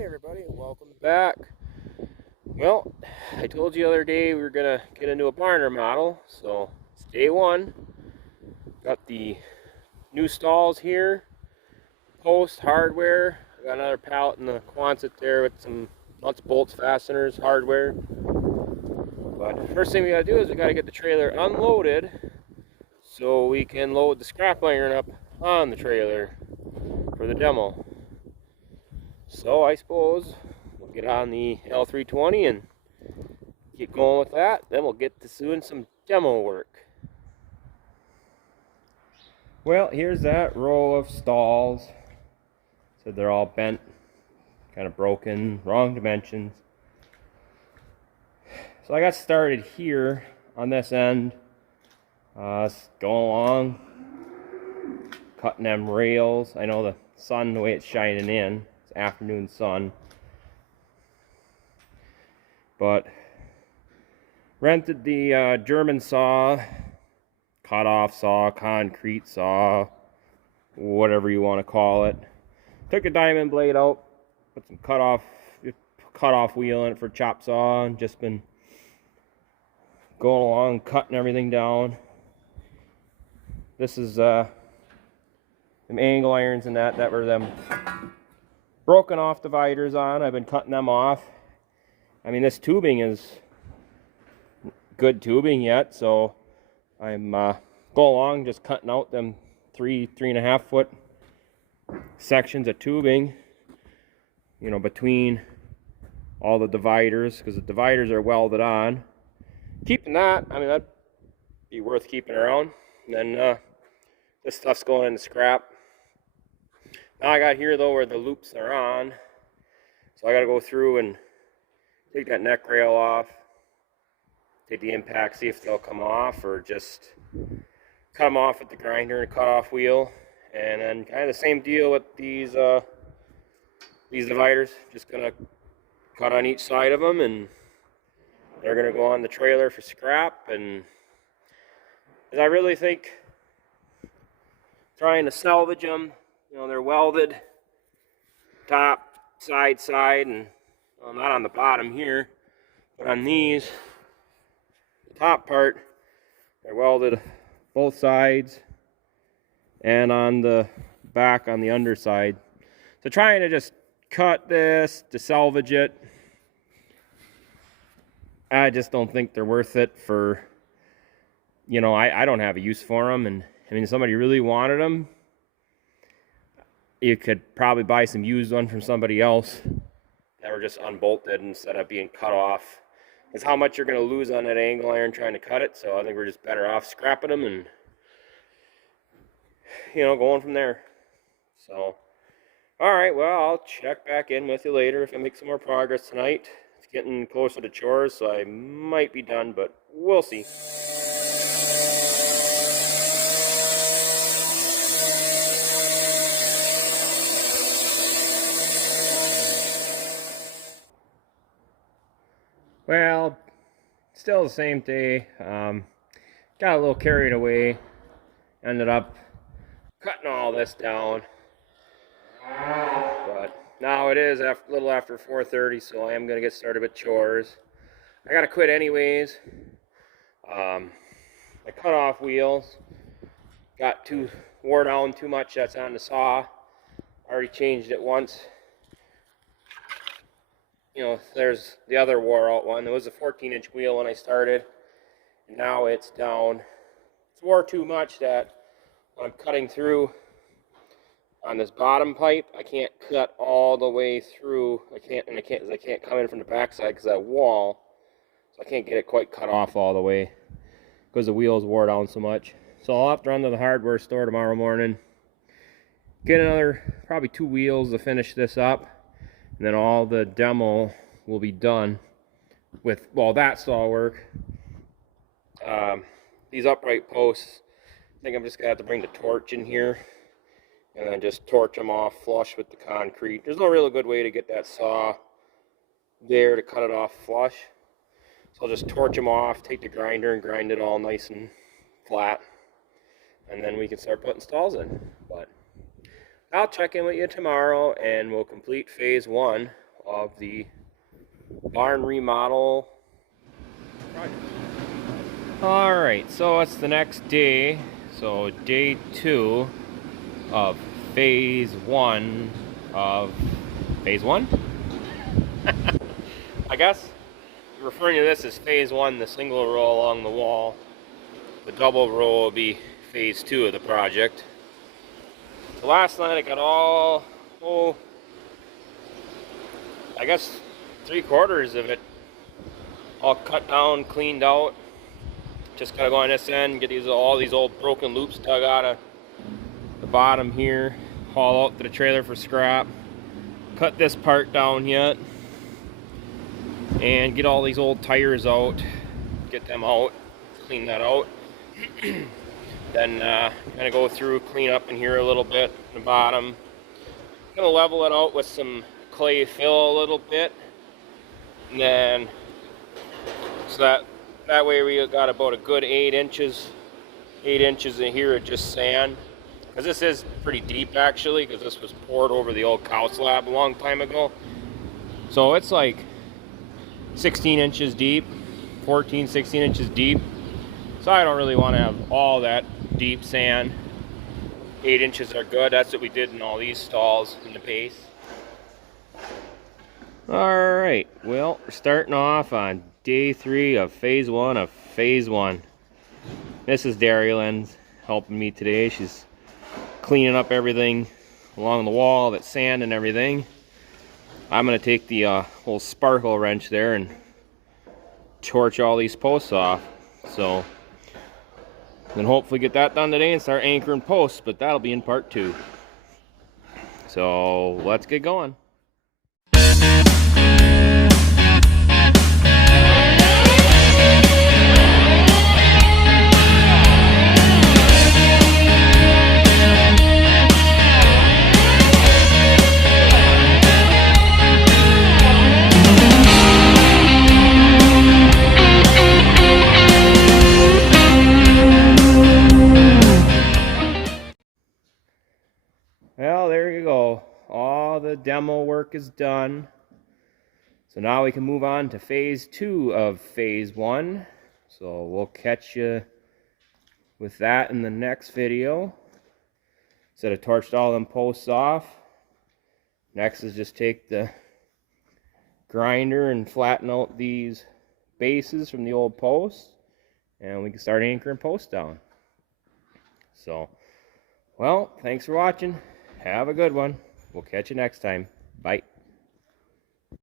Hey everybody, welcome back. Well, I told you the other day we were gonna get into a barn remodel, so it's day one. Got the new stalls here, post, hardware. I got another pallet in the Quonset there with some nuts, bolts, fasteners, hardware. But first thing we gotta do is we gotta get the trailer unloaded so we can load the scrap iron up on the trailer for the demo. So I suppose we'll get on the L320 and get going with that. Then we'll get to doing some demo work. Well, here's that row of stalls. So they're all bent, kind of broken, wrong dimensions. So I got started here on this end, going along, cutting them rails. I know the sun, the way it's shining in, it's afternoon sun. But rented the German saw, cut-off saw, concrete saw, whatever you want to call it. Took the diamond blade out, put some cut-off wheel in it for chop saw, and just been going along, cutting everything down. This is them angle irons and that were them broken off dividers on. I've been cutting them off. I mean, this tubing is good tubing yet, so I'm going along just cutting out them 3.5 foot sections of tubing, you know, between all the dividers, because the dividers are welded on. Keeping that, I mean, that'd be worth keeping around. And then this stuff's going in the scrap. Now I got here though where the loops are on, so I got to go through and take that neck rail off, take the impact, see if they'll come off, or just cut them off with the grinder and cut off wheel. And then kind of the same deal with these dividers. Just gonna cut on each side of them, and they're gonna go on the trailer for scrap. And I really think trying to salvage them, you know, they're welded top, side, and well, not on the bottom here, but on these, the top part, they're welded both sides, and on the back on the underside. So trying to just cut this to salvage it, I just don't think they're worth it for, you know, I don't have a use for them. And I mean, if somebody really wanted them, you could probably buy some used one from somebody else that were just unbolted instead of being cut off. It's how much you're going to lose on that angle iron trying to cut it. So I think we're just better off scrapping them and, you know, going from there. So, all right, well, I'll check back in with you later if I make some more progress tonight. It's getting closer to chores, so I might be done, but we'll see. Well, still the same day. Got a little carried away. Ended up cutting all this down. But now it is a little after 4:30, so I am going to get started with chores. I got to quit anyways. I cut off wheels. Got wore down too much that's on the saw. Already changed it once. You know, there's the other wore out one. It was a 14-inch wheel when I started, and now it's down. It's wore too much that when I'm cutting through on this bottom pipe, I can't cut all the way through. I can't come in from the backside because that wall, so I can't get it quite cut off all the way because the wheels wore down so much. So I'll have to run to the hardware store tomorrow morning, get another probably 2 wheels to finish this up. And then all the demo will be done with, well, that saw work. These upright posts, I think I'm just going to have to bring the torch in here and then just torch them off flush with the concrete. There's no real good way to get that saw there to cut it off flush. So I'll just torch them off, take the grinder and grind it all nice and flat. And then we can start putting stalls in. But I'll check in with you tomorrow and we'll complete phase 1. of the barn remodel project. Alright, so it's the next day. So day 2 of phase 1 of phase 1? I guess referring to this as phase 1, the single row along the wall. The double row will be phase 2 of the project. So last night I got all, I guess 3/4 of it all cut down, cleaned out. Just gotta go on this end, get all these old broken loops dug out of the bottom here, haul out to the trailer for scrap, cut this part down yet, and get all these old tires out, get them out, clean that out. Then kind of go through, clean up in here a little bit, the bottom. Gonna level it out with some clay fill a little bit, and then so that way we got about a good 8 inches in here of just sand. Because this is pretty deep actually, because this was poured over the old cow slab a long time ago. So it's like 16 inches deep, 14, 16 inches deep. So I don't really want to have all that deep sand. 8 inches are good. That's what we did in all these stalls in the base. Alright, well, we're starting off on day 3 of phase 1 of phase 1. Mrs. Dairyland's helping me today. She's cleaning up everything along the wall, that sand and everything. I'm going to take the old sparkle wrench there and torch all these posts off. So then hopefully get that done today and start anchoring posts, but that'll be in part 2. So let's get going. Well, there you go. All the demo work is done. So now we can move on to phase 2 of phase 1. So we'll catch you with that in the next video. Instead of torched all them posts off, next is just take the grinder and flatten out these bases from the old posts, and we can start anchoring posts down. So, well, thanks for watching. Have a good one. We'll catch you next time. Bye.